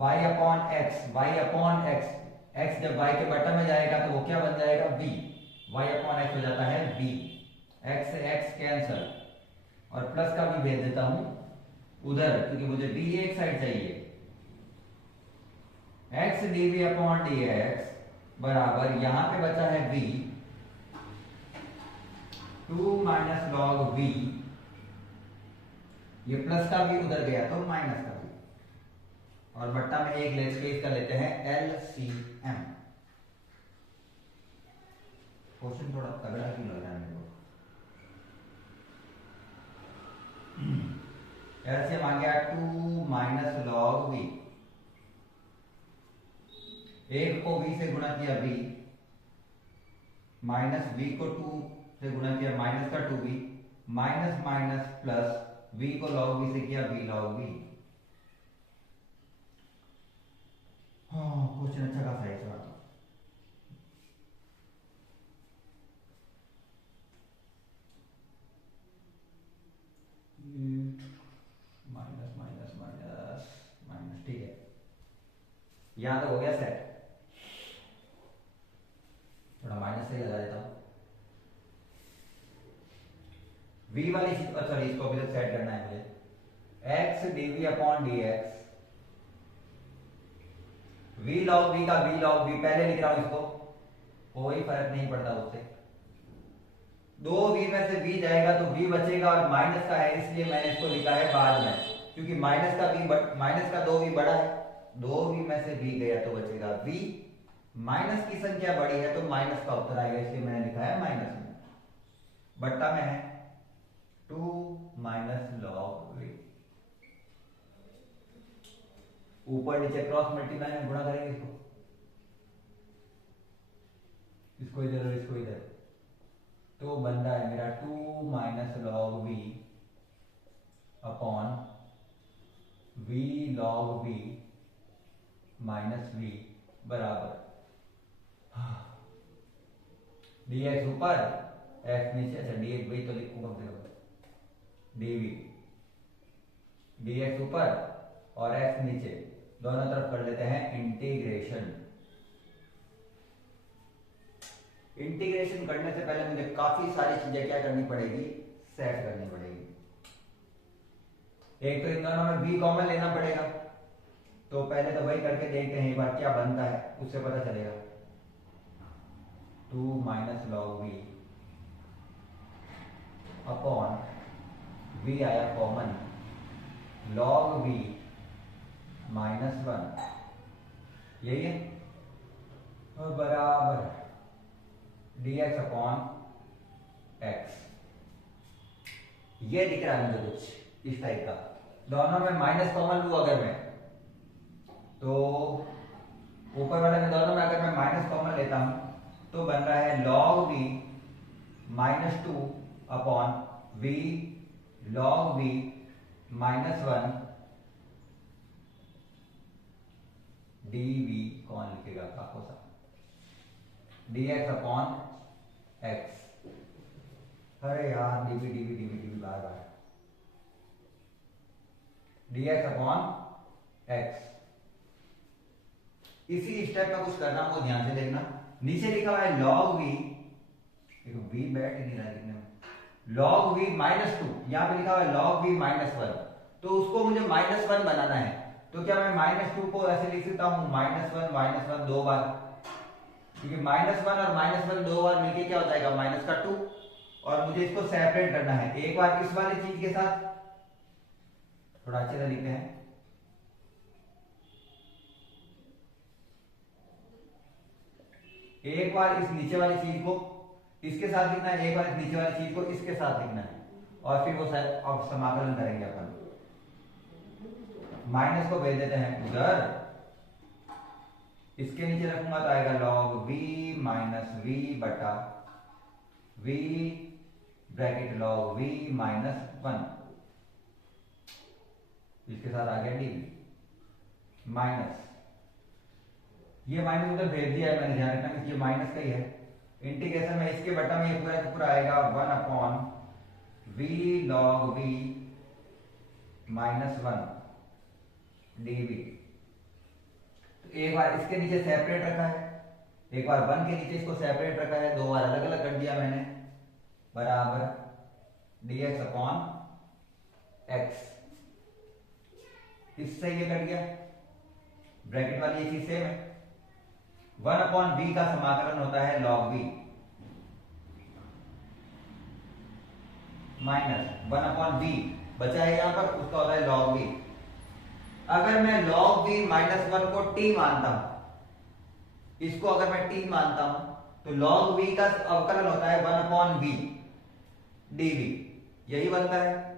y upon x, x जब y के बटन में जाएगा तो वो क्या बन जाएगा b, y अपॉन x हो जाता है b, x से x कैंसल, और प्लस का भी भेज देता हूं उधर, क्योंकि मुझे b एक साइड चाहिए। x dv अपॉन dx बराबर यहां पे बचा है b, 2 माइनस लॉग v, ये प्लस का भी उधर गया तो माइनस का भी, और बट्टा में एक लेके इसका लेते हैं LCM। क्वेश्चन थोड़ा तगड़ा क्यों लग रहा है मेरे को। एलसीएम आ गया 2 माइनस लॉग वी, एक को v से गुणा किया v, माइनस v को 2 से गुणा किया माइनस का 2v, minus minus plus v को log v से किया v log v। हाँ क्वेश्चन अच्छा खासा है इस बार। माइनस माइनस माइनस माइनस, ठीक है, यहां तक हो गया सेट। थोड़ा माइनस से लगा देता हूं v वाली चीज, सॉरी इसको अभी तक सेट करना है मुझे। x dv upon dx, v log v का v log v पहले लिख रहा हूं इसको, कोई फर्क नहीं पड़ता उससे। दो v में से v जाएगा तो v बचेगा और माइनस का है इसलिए मैंने इसको लिखा है बाद में, क्योंकि माइनस का 2v बड़ा है, 2v में से v गया तो बचेगा v, माइनस की संख्या बड़ी है तो माइनस का उत्तर आएगा, इसलिए मैंने लिखा है माइनस में। बट्टा में है 2 माइनस लॉग v, ऊपर नीचे क्रॉस मल्टीप्लाई में गुणा करेंगे इसको, इसको इधर और इसको इधर, तो बन रहा है मेरा 2 minus log v upon v log v minus v बराबर dx ऊपर x नीचे, अच्छा dx वही तो लिखूंगा फिर dv, dx ऊपर और x नीचे, दोनों तरफ कर लेते हैं इंटीग्रेशन। इंटीग्रेशन करने से पहले मुझे काफी सारी चीजें क्या करनी पड़ेगी, सेट करनी पड़ेगी। एक तो इन दोनों में v कॉमन लेना पड़ेगा, तो पहले तो वही करके देखते हैं एक बार क्या बनता है, उससे पता चलेगा। 2 minus log v upon v आया कॉमन, log v माइनस 1, यही है, और बराबर dx अपॉन x। ये दिख रहा है मुझे कुछ इस टाइप का, दोनों में माइनस कॉमन लूं अगर मैं, तो ऊपर वाले में दोनों में अगर मैं माइनस कॉमन लेता हूं तो बन रहा है log v minus 2 upon v log v minus 1 dv, कौन लिखेगा काको सा, dx अपॉन x। अरे यार dv dv dv dv बार बार, dx अपॉन x। इसी स्टेप में कुछ करना वो ध्यान से देखना, नीचे लिखा हुआ है log v, देखो v बैठ ही नहीं रहा लिखने में, log v माइनस 2, यहां पे लिखा हुआ है log v माइनस 1, तो उसको मुझे माइनस 1 बनाना है, तो क्या मैं माइनस 2 को ऐसे लिख सकता हूं माइनस 1 दो बार, क्योंकि माइनस 1 और माइनस 1 दो बार मिलके क्या हो जाएगा माइनस का 2, और मुझे इसको सेपरेट करना है, एक बार इस वाली चीज के साथ, थोड़ा अच्छे से लिखते हैं, एक बार इस नीचे वाली चीज को इसके साथ लिखना है, एक बार इस नीचे वाली चीज को इसके साथ लिखना है, और फिर वो अब समाकलन करेंगे अपन। माइनस को भेज देते हैं उधर, इसके नीचे रखूंगा तो आएगा log v माइनस v बटा v bracket log v minus 1, इसके साथ आ गया dv माइनस, ये माइनस उधर भेज दिया है मैंने, ध्यान रखना कि ये माइनस का ही है। इंटीग्रेशन में इसके बटा में ये पूरा पूरा आएगा 1 upon v log v minus 1 dv। तो एक बार इसके नीचे सेपरेट रखा है, एक बार 1 के नीचे इसको सेपरेट रखा है, दो बार अलग अलग कर दिया मैंने, बराबर dx अपॉन x। इससे ये कट गया, ब्रैकेट वाली ये चीज सेम है, 1 अपॉन v का समाकलन होता है log v minus 1 upon v बचा है यहां पर, उसका होता है log v। अगर मैं log v माइनस 1 को t मानता हूं, इसको अगर मैं t मानता हूं, तो log v का अवकलन होता है 1/v dv, यही बनता है।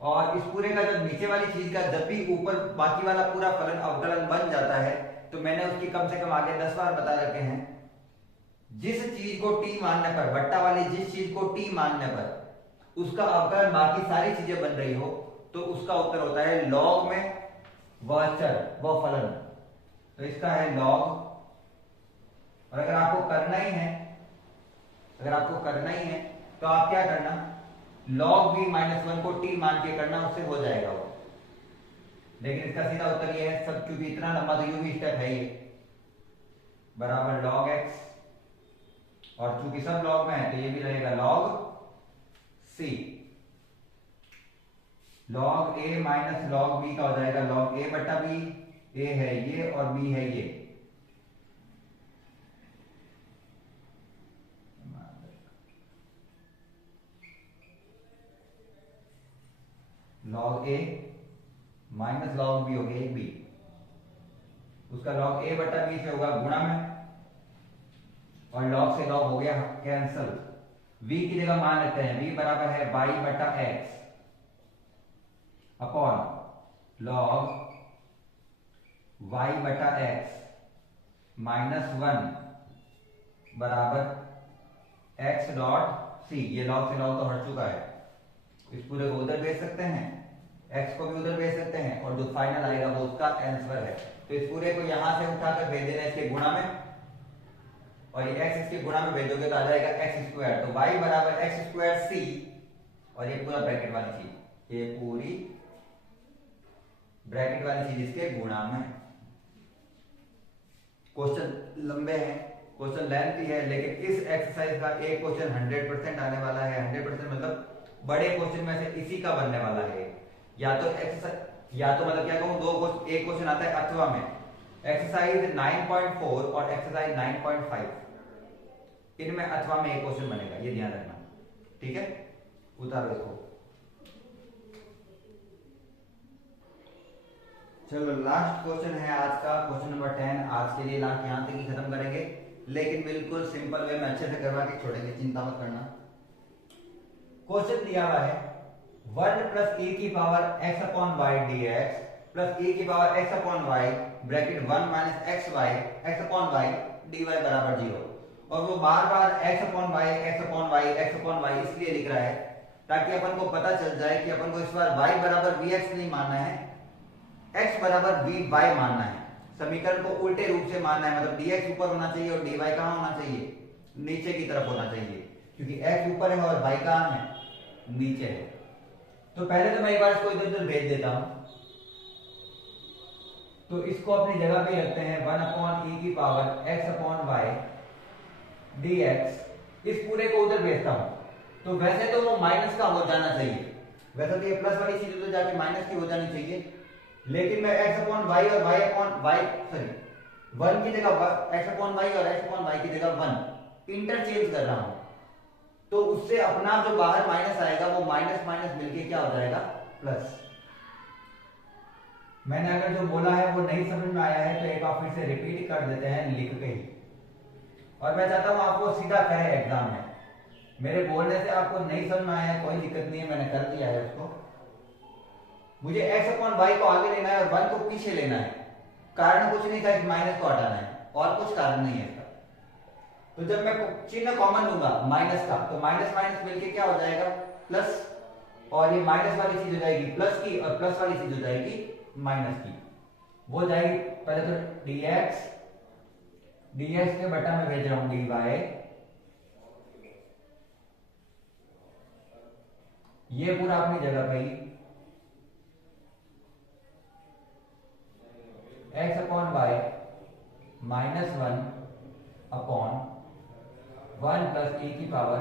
और इस पूरे का जब नीचे वाली चीज का जब भी ऊपर बाकी वाला पूरा फलन अवकलन बन जाता है तो मैंने उसकी कम से कम आगे 10 बार बता रखे हैं, जिस चीज को t मानने पर, बट्टा वाली जिस चीज को t मानने पर उसका अवकलन बाकी सारी चीजें बन रही हो तो उसका उत्तर होता है log में वह चर वह फलन, तो इसका है log। और अगर आपको करना ही है, तो आप क्या करना, log v माइनस 1 को t मान के करना, उससे हो जाएगा वो। लेकिन इसका सीधा उत्तर ये है, सब क्योंकि इतना लंबा तो यूं भी स्टेप है ये, बराबर log x, और चूंकि सब log में है तो ये भी रहेगा log c। log a minus log b का हो जाएगा log a बटा b, a है ये और b है ये। log a minus log b हो गया एक b, उसका log a बटा b से होगा गुणा में, और log से log हो गया कैंसल। v की जगह मान लेते हैं, v बराबर है y बटा x अपॉन log y बटा x माइनस 1 बराबर x डॉट c। ये log से log तो हट चुका है, इस पूरे को उधर भेज सकते हैं, x को भी उधर भेज सकते हैं, और जो फाइनल आएगा वो उसका आंसर है। तो इस पूरे को यहां से उठाकर भेज देना इसके गुणा में, और ये x इसके गुणा में भेजोगे तो आ जाएगा x स्क्वायर। तो y बराबर x स्क्वायर c, और ये पूरा ब्रैकेट वाली चीज, ये पूरी ब्रैकेट वाली चीज इसके गुणा में। क्वेश्चन लंबे हैं, क्वेश्चन लेंथी है, लेकिन इस एक्सरसाइज का एक क्वेश्चन 100% आने वाला है। 100% मतलब बड़े क्वेश्चन में से इसी का बनने वाला है। या तो एक्सरसाइज, या तो मतलब क्या कहूं, दो क्वेश्चन, एक क्वेश्चन आता है अथवा में, एक्सरसाइज 9.4 और एक्सरसाइज 9.5, इनमें अथवा में एक क्वेश्चन बनेगा, ये ध्यान रखना, ठीक है। उतारो इसको। चलो लास्ट क्वेश्चन है आज का, क्वेश्चन नंबर 10। आज के लिए लास्ट यहां तक ही खत्म करेंगे, लेकिन बिल्कुल सिंपल वे में अच्छे से करवा के छोड़ेंगे, चिंता मत करना। क्वेश्चन दिया हुआ है 1 प्लस e की power x upon y dx plus e की power x upon y bracket 1 minus x y x upon y dy बराबर 0। और वो बार बार x upon y x upon y x upon y इसलिए लिख रहा है ताकि अपन को पता चल जाए कि अपन को इस बार y बराबर vx नहीं मानना है, x बराबर vy मानना है। समीकरण को उल्टे रूप से मानना है, मतलब dx ऊपर होना चाहिए और dy कहां होना चाहिए, नीचे की तरफ होना चाहिए, क्योंकि x ऊपर है और y कहां है, नीचे है। तो पहले तो मैं एक बार इसको इधर उधर भेज देता हूं, तो इसको अपनी जगह पे रखते हैं 1 अपॉन e की power x upon y dx, इस पूरे को उधर भेजता हूं। तो वैसे तो वो माइनस का हो जाना चाहिए, वैसे तो ये प्लस वाली चीज तो जाके माइनस की हो जानी चाहिए, लेकिन मैं x अपॉन वाई और y अपॉन वाई, सॉरी 1 की जगह x अपॉन वाई और x अपॉन वाई की जगह 1 इंटरचेंज कर रहा हूं। तो उससे अपना जो बाहर माइनस आएगा वो माइनस माइनस मिलके क्या हो जाएगा, प्लस। मैंने अगर जो बोला है वो नहीं समझ में आया है तो एक बार फिर से रिपीट कर देते हैं लिख के ही, और मैं चाहता हूं आपको सीधा करें एग्जाम में। मेरे बोलने से आपको नहीं समझ में आया है कोई दिक्कत नहीं है, मैंने कर दिया है उसको। मुझे x अपॉन वाई को आगे लेना है और 1 को पीछे लेना है, कारण कुछ नहीं था, इस माइनस को हटाना है, और कुछ कारण नहीं है इसका। तो जब मैं चिन्ह कॉमन लूंगा माइनस का, तो माइनस माइनस मिलके क्या हो जाएगा, प्लस, और ये माइनस वाली चीज हो जाएगी प्लस की, और प्लस वाली चीज हो जाएगी माइनस की। वो जाएगी पहले तो dx के बटा में भेज रहा हूं dy, ये पूरा अपनी जगह पे ही x upon y minus 1 upon 1 plus e की पावर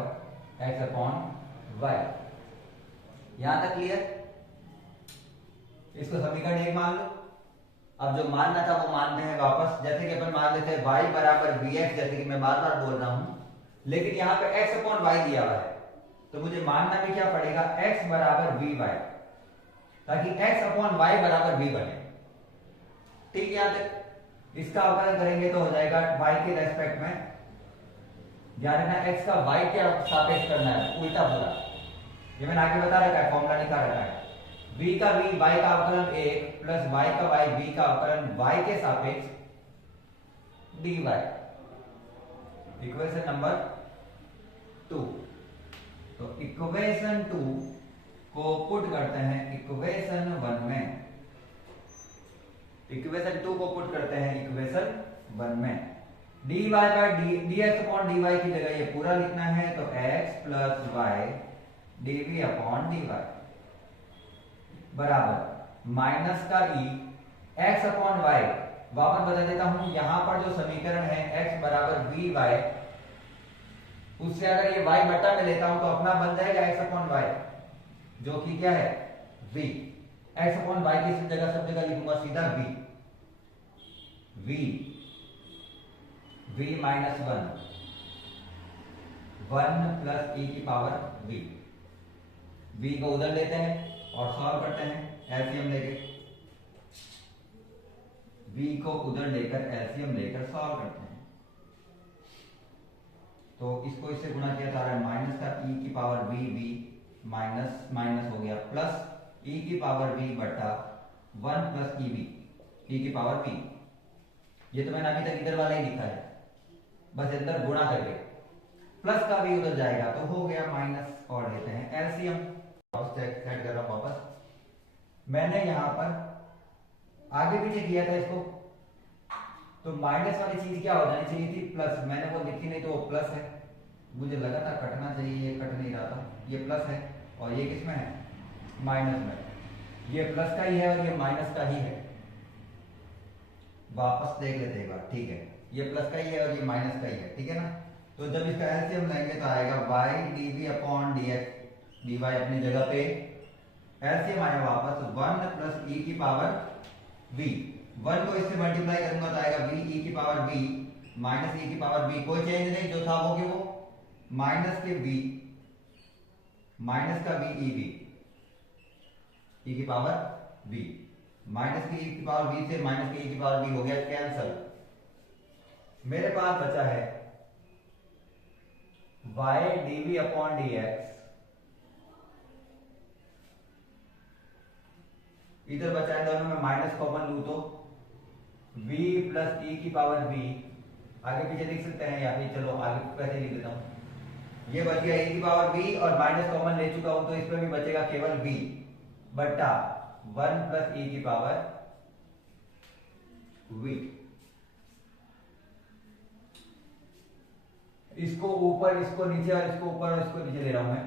x अपॉन वाई। यहां तक क्लियर? इसको समीकरण 1 मान लो। अब जो मानना था वो मानते हैं वापस, जैसे कि अपन मान लेते हैं y बराबर vx, जैसे कि मैं बार बार बोल रहा हूं, लेकिन यहाँ पे x अपॉन y दिया हुआ है, तो मुझे मानना भी क्या पड़ेगा, x बराबर vy, ताकि x अपॉन y बराबर v बने। ठीक है, यहां तक इसका अवकलन करेंगे तो हो जाएगा y के रेस्पेक्ट में ध्यान रखना x का y के सापेक्ष करना है, उल्टा पूरा। ये मैंने आगे बता रखा है, फॉर्मूला निकाल रखा है। v का v y का अवकलन 1 प्लस y का y v का अवकलन y के सापेक्ष dy। Equation number 2। तो इक्वेशन 2 को पुट करते हैं इक्वेशन 1 में। इक्वेशन 2 को पुट करते हैं इक्वेशन 1 में। dy by dx upon dy की जगह ये पूरा लिखना है, तो x plus y dv upon dy बराबर माइनस का e x अपॉन y। वापस बता देता हूं, यहां पर जो समीकरण है x बराबर vy, उससे अगर ये y बटा में लेता हूं तो अपना बन जाएगा x अपॉन y, जो कि क्या है v। x अपॉन y की जगह सब जगह लिखूंगा सीधा v माइनस 1 प्लस e की पावर v को उधर लेते हैं और सॉल्व करते हैं एलसीएम लेके। v को उधर लेकर एलसीएम लेकर सॉल्व करते हैं, तो इसको इससे गुणा किया जा रहा है, माइनस का e की पावर v माइनस माइनस हो गया प्लस e की पावर v बटा 1 प्लस e की पावर v। ये तो मैंने अभी तक इधर वाला ही लिखा है, बस अंदर गुणा करके प्लस का v उधर जाएगा तो हो गया माइनस, और लेते हैं एलसीएम। सेट कर रहा हूं वापस। मैंने यहां पर आगे पीछे किया था इसको, तो माइनस वाली चीज क्या हो जानी चाहिए थी प्लस, मैंने वो लिखी नहीं तो वो प्लस है। मुझे लगा था कटना चाहिए, ये कट नहीं रहा था, ये प्लस है और ये किस में है माइनस में। ये प्लस का ही है और ये माइनस का ही है। वापस देख लेते हैं एक बार, ठीक है, ये प्लस का ही है और ये माइनस का ही है, ठीक है ना। तो जब इसका एलसीएम लेंगे तो आएगा y dv upon dx, dy अपनी जगह पे, एलसीएम आया वापस 1 प्लस e की पावर v। 1 को इससे मल्टीप्लाई करूंगा तो आएगा v e की पावर v माइनस e की पावर v, कोई चेंज नहीं, जो था वो कि वो माइनस के v माइनस का v e की पावर v, माइनस की e की पावर v से माइनस की e की पावर v हो गया कैंसल। मेरे पास बचा है y dv अपॉन dx, इधर बचा है, दोनों में माइनस कॉमन लूं तो v प्लस e की पावर v, आगे पीछे लिख सकते हैं या फिर चलो आगे कैसे लिख देता हूं। ये बच गया e की पावर v और माइनस कॉमन ले चुका हूं तो इसमें भी बचेगा केवल v बटा 1 प्लस e की पावर v। इसको ऊपर, इसको नीचे और इसको ऊपर और इसको नीचे ले रहा हूं मैं,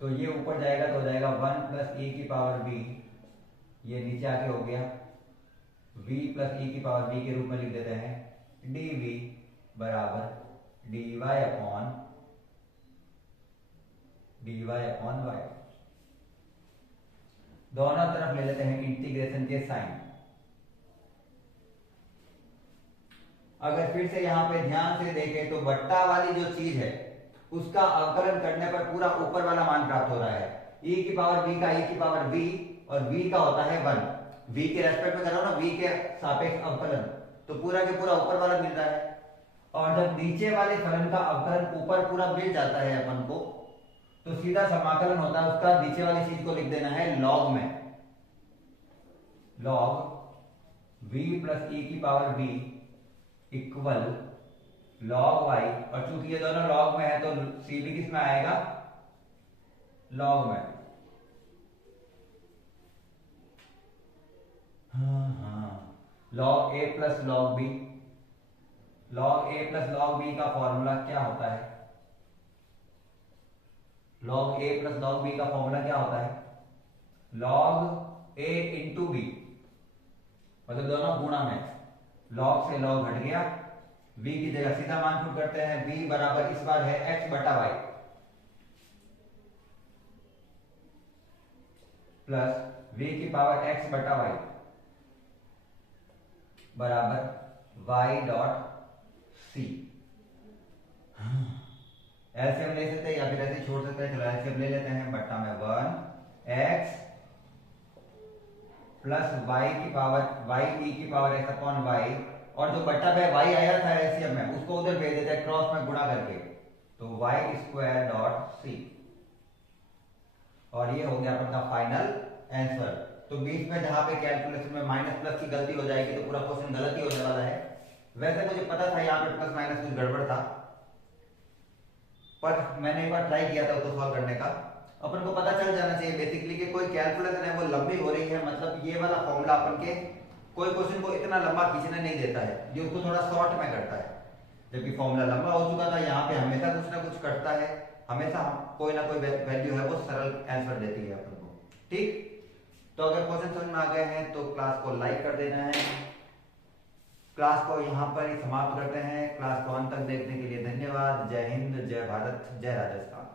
तो ये ऊपर जाएगा तो हो जाएगा 1 प्लस e की पावर v, ये नीचे आके हो गया v प्लस e की पावर v के रूप में लिख देते हैं dv बराबर dy अपॉन y। दोनों तरफ ले लेते हैं इंटीग्रेशन के साइन। अगर फिर से यहां पे ध्यान से देखें तो बट्टा वाली जो चीज है उसका अवकलन करने पर पूरा ऊपर वाला मान प्राप्त हो रहा है, e की पावर v का e की पावर v, और v का होता है 1, v के रेस्पेक्ट में कर रहा हूं ना, v के सापेक्ष अवकलन, तो पूरा के पूरा ऊपर वाला मिल रहा है। और जब नीचे वाले फलन का अवकलन ऊपर पूरा मिल जाता है अपन को, तो सीधा समाकलन होता है उसका, नीचे वाली चीज को लिख देना है लॉग में, लॉग v प्लस e की power v equal log y, और चूंकि ये दोनों लॉग में है तो c भी किस में आएगा लॉग में। Log a plus log b, log a plus log b का फॉर्मूला क्या होता है, log a plus log b का फॉर्मूला क्या होता है लॉग a इंटू b, मतलब दोनों गुणा में, लॉग से लॉग हट गया, v की जगह सीधा मान पुट करते हैं, v बराबर इस बार है x बटा y प्लस v की पावर x बटा y बराबर y डॉट c। एलसीएम ले सकते हैं या फिर ऐसे छोड़ सकते हैं, चलो एलसीएम ले लेते हैं, बट्टा में 1 x प्लस y की पावर y e की पावर x अपॉन y और जो बट्टा बाय वाई आया था एलसीएम में उसको उधर भेज देते हैं क्रॉस में गुणा करके, तो वाई स्क्वायर डॉट सी, और ये हो गया अपन का फाइनल आंसर। तो बीच में जहां पे कैलकुलेशन में माइनस प्लस की गलती हो जाएगी तो पूरा क्वेश्चन गलत ही होने वाला है। वैसे मुझे पता था यहाँ पे प्लस माइनस कुछ गड़बड़ था, पर मैंने एक बार ट्राई किया था उसको सॉल्व करने का। अपन को पता चल जाना चाहिए बेसिकली कि कोई कैलकुलेशन है वो लंबी हो रही है, मतलब ये वाला फॉर्मूला अपन के कोई क्वेश्चन को इतना लंबा खींचने नहीं देता है, ये उसको थोड़ा शॉर्ट में करता है। जबकि फॉर्मूला लंबा हो चुका था, यहाँ पे हमेशा कुछ ना कुछ करता है, हमेशा कोई ना कोई वैल्यू है वो सरल आंसर देती है अपन को। ठीक, तो अगर क्वेश्चन समझ में आ गए हैं तो क्लास को लाइक कर देना है। क्लास को यहाँ पर ही समाप्त करते हैं। क्लास को अंत तक देखने के लिए धन्यवाद। जय हिंद, जय भारत, जय राजस्थान।